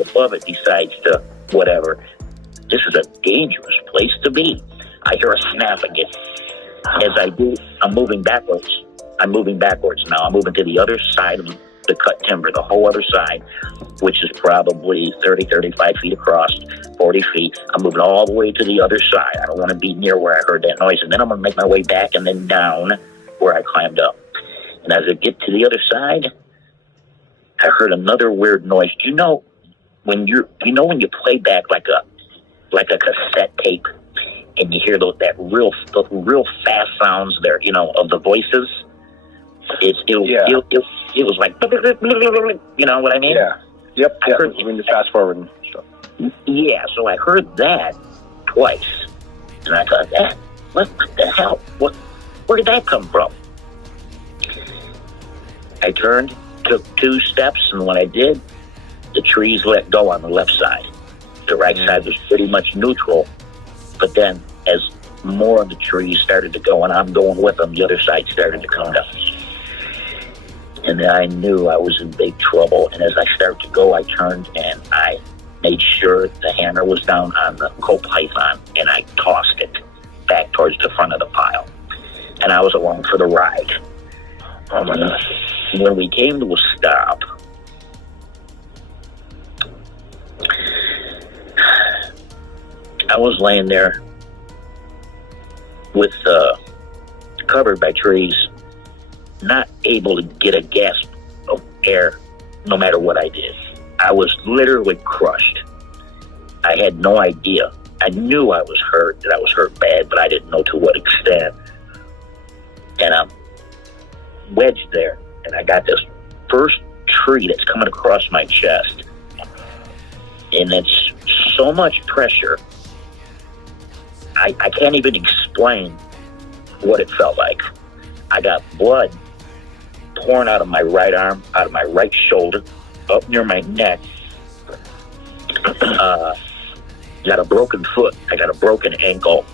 above it decides to whatever. This is a dangerous place to be. I hear a snap again. As I do, I'm moving backwards. I'm moving backwards now. I'm moving to the other side of the cut timber, the whole other side, which is probably 30, 35 feet across, 40 feet. I'm moving all the way to the other side. I don't want to be near where I heard that noise. And then I'm going to make my way back and then down where I climbed up. And as I get to the other side, I heard another weird noise. Do you know when you play back like a cassette tape, and you hear that real fast sounds there, of the voices? It was like, you know what I mean? Yeah. Yep. I heard, I mean, the fast forward and stuff. Yeah, so I heard that twice. And I thought, what the hell? Where did that come from? I turned, took 2 steps, and when I did, the trees let go on the left side. The right side was pretty much neutral, but then as more of the trees started to go, and I'm going with them, the other side started to come down. And then I knew I was in big trouble, and as I started to go, I turned and I made sure the hammer was down on the coal python, and I tossed it back towards the front of the pile. And I was along for the ride. Oh my God. When we came to a stop, I was laying there with covered by trees, not able to get a gasp of air no matter what I did. I was literally crushed. I had no idea. I knew I was hurt, that I was hurt bad, but I didn't know to what extent. And I'm wedged there, and I got this first tree that's coming across my chest. And it's so much pressure, I can't even explain what it felt like. I got blood pouring out of my right arm, out of my right shoulder, up near my neck. Got a broken foot. I got a broken ankle.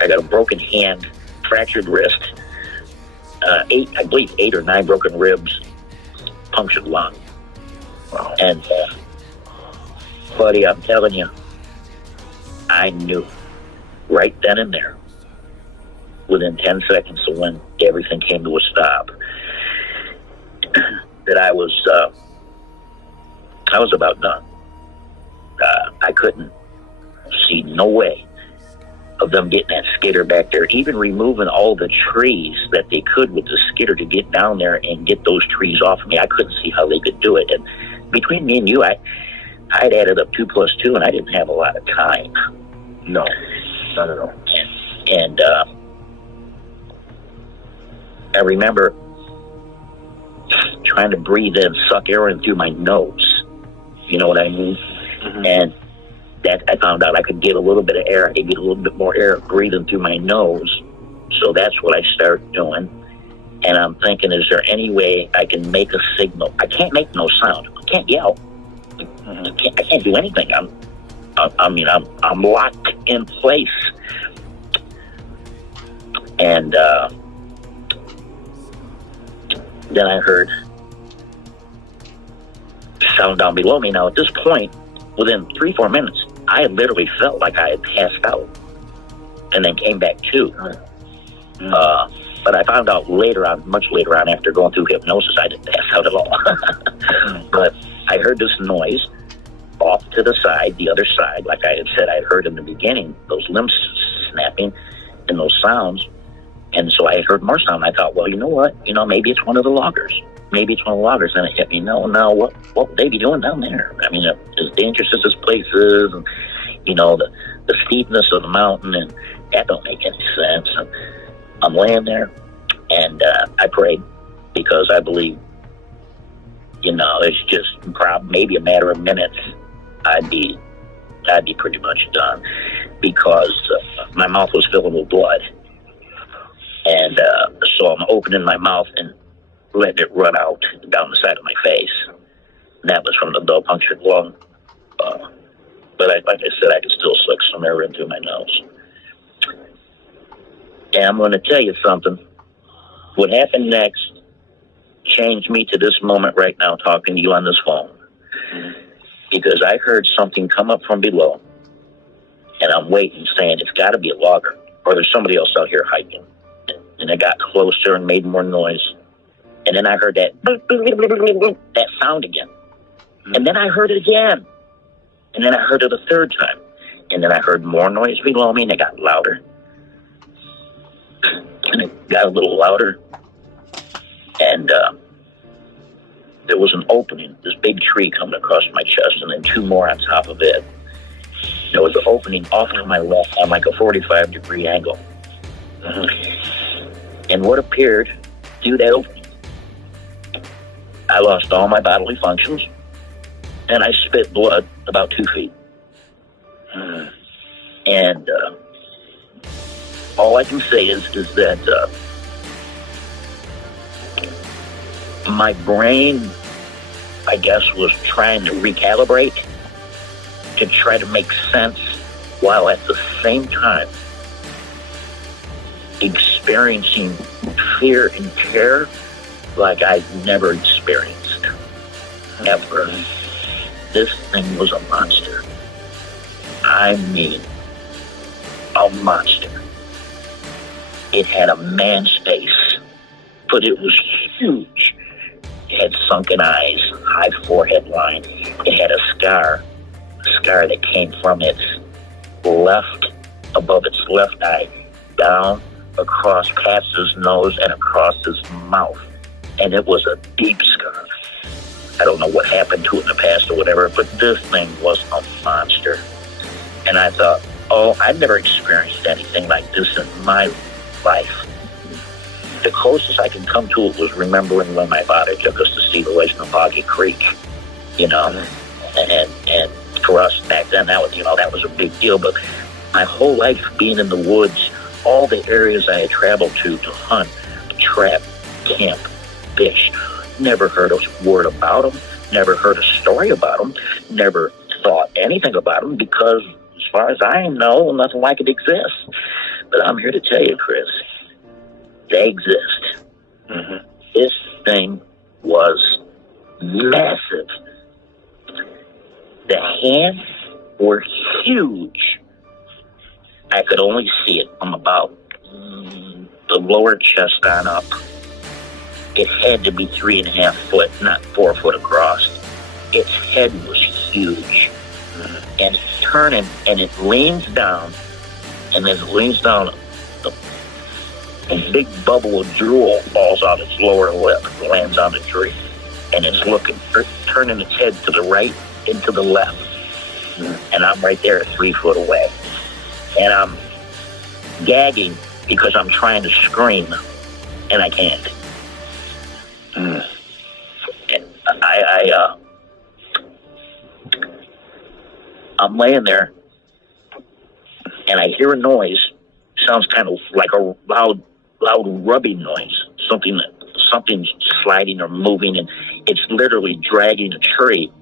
I got a broken hand, fractured wrist. 8 or 9 broken ribs, punctured lung. Wow. And, buddy, I'm telling you, I knew right then and there, within 10 seconds of when everything came to a stop, that I was about done. I couldn't see no way of them getting that skidder back there, even removing all the trees that they could with the skidder to get down there and get those trees off of me. I couldn't see how they could do it. And between me and you, I'd added up 2 plus 2, and I didn't have a lot of time. No, not at all. And I remember trying to breathe in, suck air in through my nose. You know what I mean? Mm-hmm. And that I found out I could get a little bit of air. I could get a little bit more air breathing through my nose. So that's what I started doing. And I'm thinking, is there any way I can make a signal? I can't make no sound. I can't yell. Mm-hmm. I can't do anything. I'm locked in place. And then I heard sound down below me. Now at this point, within 3-4 minutes, I had literally felt like I had passed out, and then came back to. But I found out later on, much later on, after going through hypnosis, I didn't pass out at all. But I heard this noise off to the side, the other side, like I had said I had heard in the beginning, those limbs snapping and those sounds. And so I heard more sound. I thought, well, you know what? Maybe it's one of the loggers. Maybe it's one of the loggers. And it hit me, no, what would they be doing down there? I mean, as dangerous as this place is, and, the steepness of the mountain, and that don't make any sense. And I'm laying there, and I prayed, because I believe, it's just maybe a matter of minutes. I'd be pretty much done, because my mouth was filled with blood. And so I'm opening my mouth and letting it run out down the side of my face. And that was from the punctured lung. But like I said, I could still suck some air in through my nose. And I'm going to tell you something. What happened next changed me to this moment right now, talking to you on this phone. because I heard something come up from below, and I'm waiting, saying it's got to be a logger, or there's somebody else out here hiking. And it got closer and made more noise. And then I heard that sound again. And then I heard it again. And then I heard it a third time. And then I heard more noise below me, and it got louder. And it got a little louder. And there was an opening, this big tree coming across my chest, and then two more on top of it. There was an opening off to my left on like a 45-degree angle. And what appeared through that opening, I lost all my bodily functions, and I spit blood about 2 feet. And all I can say is that my brain, I guess, was trying to recalibrate, to try to make sense, while at the same time experiencing fear and terror like I've never experienced, ever. This thing was a monster. I mean, a monster. It had a man's face, but it was huge. It had sunken eyes, high forehead line. It had a scar that came from its left, above its left eye, down, across past his nose, and across his mouth. And it was a deep scar. I don't know what happened to it in the past or whatever, but this thing was a monster. And I thought, oh, I've never experienced anything like this in my life. The closest I could come to it was remembering when my father took us to see the Washnabagi Creek, you know, and for us back then, that was a big deal. But my whole life being in the woods, all the areas I had traveled to hunt, trap, camp, fish, never heard a word about them, never heard a story about them, never thought anything about them, because as far as I know, nothing like it exists. But I'm here to tell you, Chris, they exist. This thing was massive. The hands were huge. I could only see it from about the lower chest on up. It had to be 3.5 foot, not 4 foot across. Its head was huge. And it's turning, and it leans down, and as it leans down, a big bubble of drool falls out its lower lip, lands on the tree. And it's turning its head to the right and to the left. And I'm right there 3 foot away. And I'm gagging because I'm trying to scream, and I can't. And I'm laying there, and I hear a noise. Sounds kind of like a loud rubbing noise. Something's sliding or moving, and it's literally dragging a tree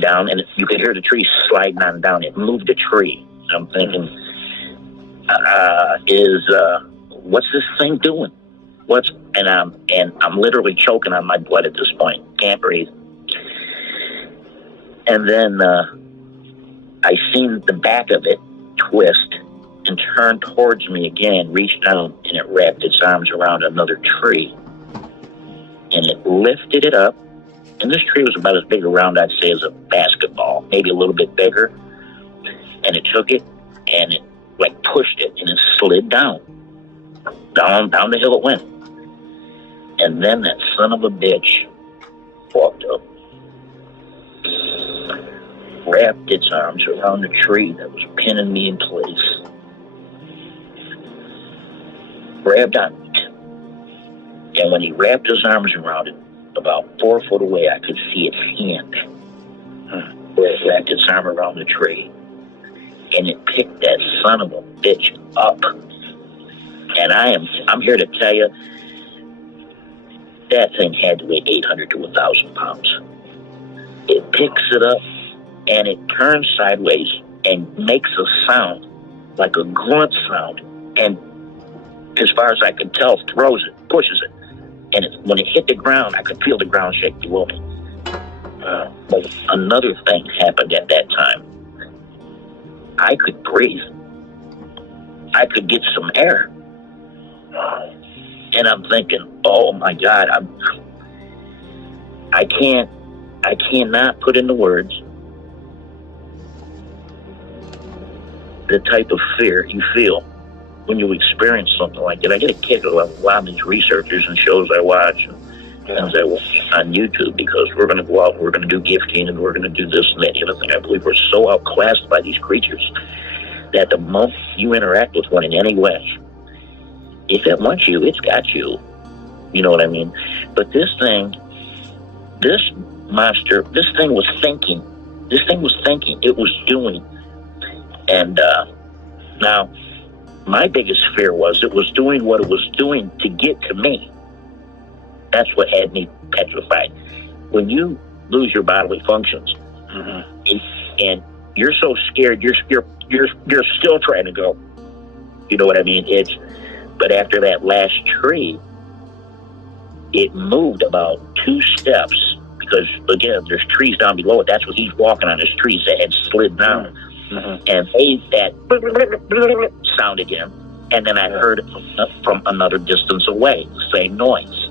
down, and you can hear the tree sliding on down. It moved a tree. I'm thinking, what's this thing doing? And I'm literally choking on my blood at this point. Can't breathe. And then I seen the back of it twist and turn towards me again, reached down, and it wrapped its arms around another tree. And it lifted it up. And this tree was about as big around, I'd say, as a basketball, maybe a little bit bigger. And it took it, and it like pushed it, and it slid down the hill it went. And then that son of a bitch walked up, wrapped its arms around the tree that was pinning me in place, grabbed on it. And when he wrapped his arms around it, about 4 foot away, I could see its hand where it wrapped its arm around the tree. And it picked that son of a bitch up. And I'm here to tell you, that thing had to weigh 800 to 1,000 pounds. It picks it up, and it turns sideways and makes a sound, like a grunt sound, and as far as I could tell, throws it, pushes it. And when it hit the ground, I could feel the ground shake below me. But another thing happened at that time. I could breathe. I could get some air. And I'm thinking, oh my God, I cannot put into words the type of fear you feel when you experience something like that. I get a kick out of a lot of these researchers and shows I watch and things I watch on YouTube, because we're going to go out and we're going to do gifting and we're going to do this and that and the other thing. I believe we're so outclassed by these creatures that the moment you interact with one in any way, if it wants you, it's got you. You know what I mean? But this monster, this thing was thinking. This thing was thinking. It was doing. And now, my biggest fear was it was doing what it was doing to get to me. That's what had me petrified. When you lose your bodily functions, and you're so scared, you're still trying to go. You know what I mean? But after that last tree, it moved about 2 steps, because again, there's trees down below it. That's what he's walking on, his trees that had slid down. And made that sound again, and then I heard it from another distance away, the same noise.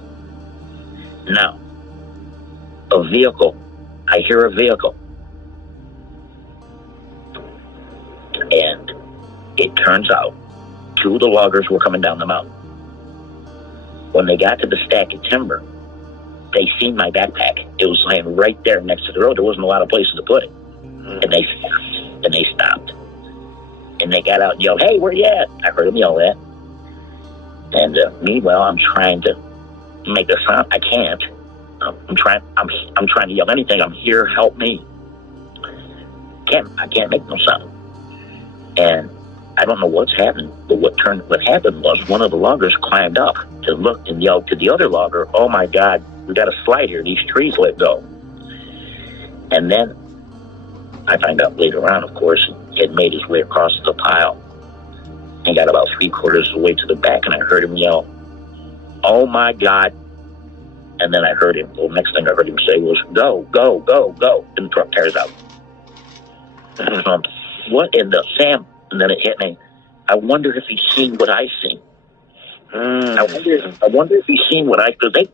Now, a vehicle, I hear a vehicle, and it turns out 2 of the loggers were coming down the mountain. When they got to the stack of timber, they seen my backpack. It was laying right there next to the road. There wasn't a lot of places to put it. And they stopped. And they got out and yelled, "Hey, where you at?" I heard them yell that. And meanwhile, I'm trying to make a sound. I can't. I'm trying to yell anything. I'm here. Help me. I can't make no sound. And I don't know what's happened. But what happened was one of the loggers climbed up to look and yelled to the other logger, "Oh my God, we got a slide here. These trees let go." And then I find out later on, of course, he had made his way across the pile and got about 3/4 of the way to the back, and I heard him yell, "Oh my God." And then I heard him, the next thing I heard him say was, "Go, go, go, go." And the truck tears out. What in the Sam? And then it hit me. I wonder if he's seen what I seen. I wonder if he's seen what because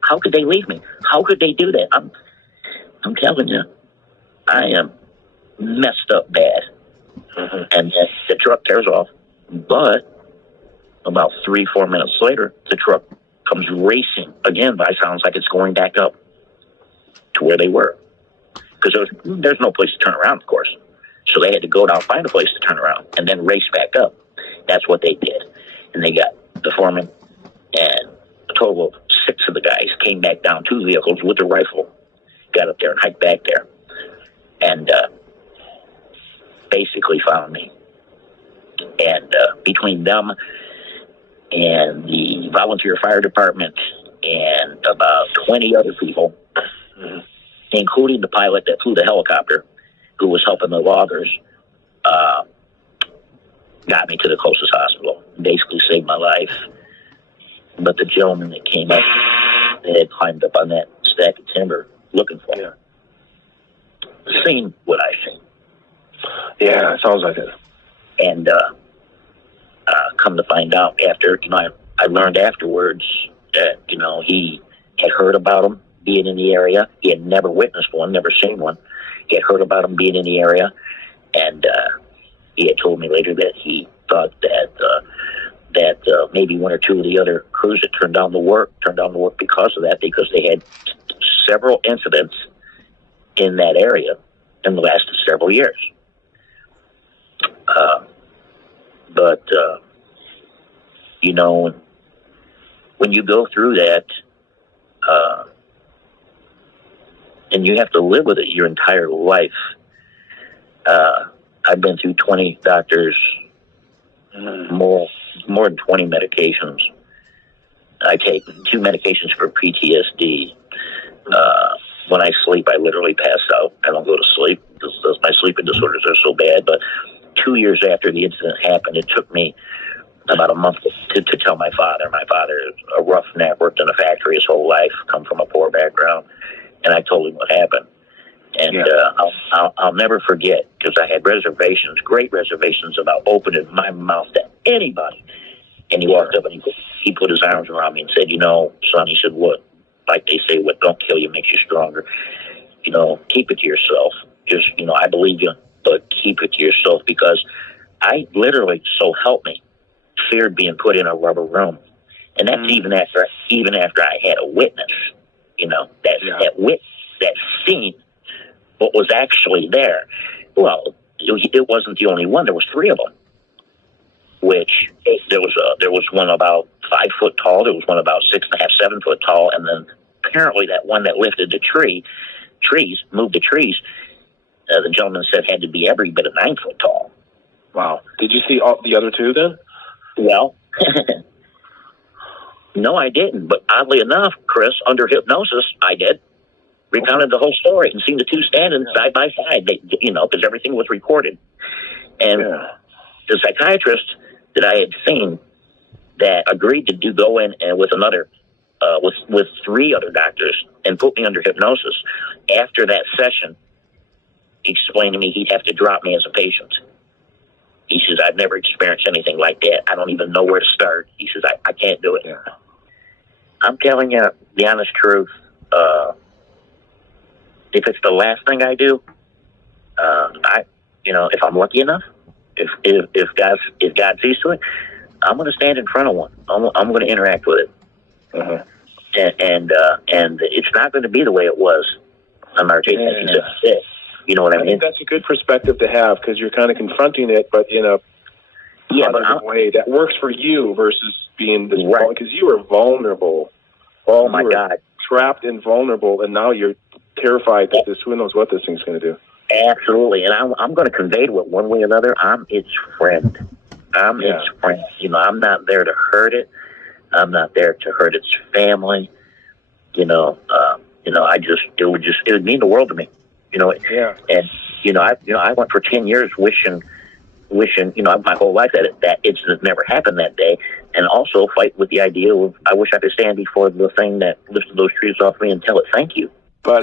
how could they leave me? How could they do that? I'm telling you, I am messed up bad. And then the truck tears off. But about 3-4 minutes later, the truck comes racing again. But it sounds like it's going back up to where they were, because there's no place to turn around, of course. So they had to go down, find a place to turn around, and then race back up. That's what they did. And they got the foreman and a total of 6 of the guys came back down 2 vehicles with a rifle, got up there and hiked back there, and basically found me. And between them and the volunteer fire department and about 20 other people, including the pilot that flew the helicopter, who was helping the loggers, got me to the closest hospital. Basically saved my life. But the gentleman that came up, they had climbed up on that stack of timber looking for me. Seen what I seen. Yeah, it sounds like it. And come to find out after, I learned afterwards that, he had heard about him being in the area. He had never witnessed one, never seen one. He had heard about him being in the area, and he had told me later that he thought that maybe 1 or 2 of the other crews that turned down the work because of that, because they had several incidents in that area in the last several years. But when you go through that, and you have to live with it your entire life. I've been through 20 doctors, more than 20 medications. I take 2 medications for PTSD. When I sleep, I literally pass out. I don't go to sleep because my sleeping disorders are so bad. But 2 years after the incident happened, it took me about a month to tell my father. My father is a roughneck, worked in a factory his whole life, come from a poor background. and I told him what happened. And I'll never forget, because I had reservations, great reservations, about opening my mouth to anybody. And he walked up and he put his arms around me and said, son, he said, what? Like they say, what don't kill you makes you stronger. Keep it to yourself. Just, I believe you, but keep it to yourself, because I literally, so help me, feared being put in a rubber room. And that's even after I had a witness, that seen what was actually there. Well, it wasn't the only one. There was 3 of them. Which there was one about 5 foot tall. There was one about 6.5, 7 foot tall, and then apparently that one that lifted the moved the trees. The gentleman said had to be every bit of 9 foot tall. Wow! Did you see all the other 2 then? Well, no, I didn't. But oddly enough, Chris, under hypnosis, I did. Recounted the whole story and seen the 2 standing side by side. Because everything was recorded, and the psychiatrist that I had seen that agreed to go in and with another, with 3 other doctors and put me under hypnosis. After that session, he explained to me he'd have to drop me as a patient. He says, I've never experienced anything like that. I don't even know where to start. He says, I can't do it. Yeah. I'm telling you the honest truth. If it's the last thing I do, if I'm lucky enough, if God sees to it, I'm going to stand in front of one. I'm going to interact with it, and it's not going to be the way it was on March 8th, 1976. You know what I mean? I think that's a good perspective to have, because you're kind of confronting it, but in a positive way that works for you versus being this, because you were vulnerable. Oh my God, trapped and vulnerable, and now you're terrified that who knows what this thing's going to do. Absolutely, and I'm going to convey to it one way or another. I'm its friend. Its friend. I'm not there to hurt it. I'm not there to hurt its family. It would mean the world to me. And I went for 10 years wishing, my whole life that incident never happened that day, and also fight with the idea of I wish I could stand before the thing that lifted those trees off me and tell it thank you. But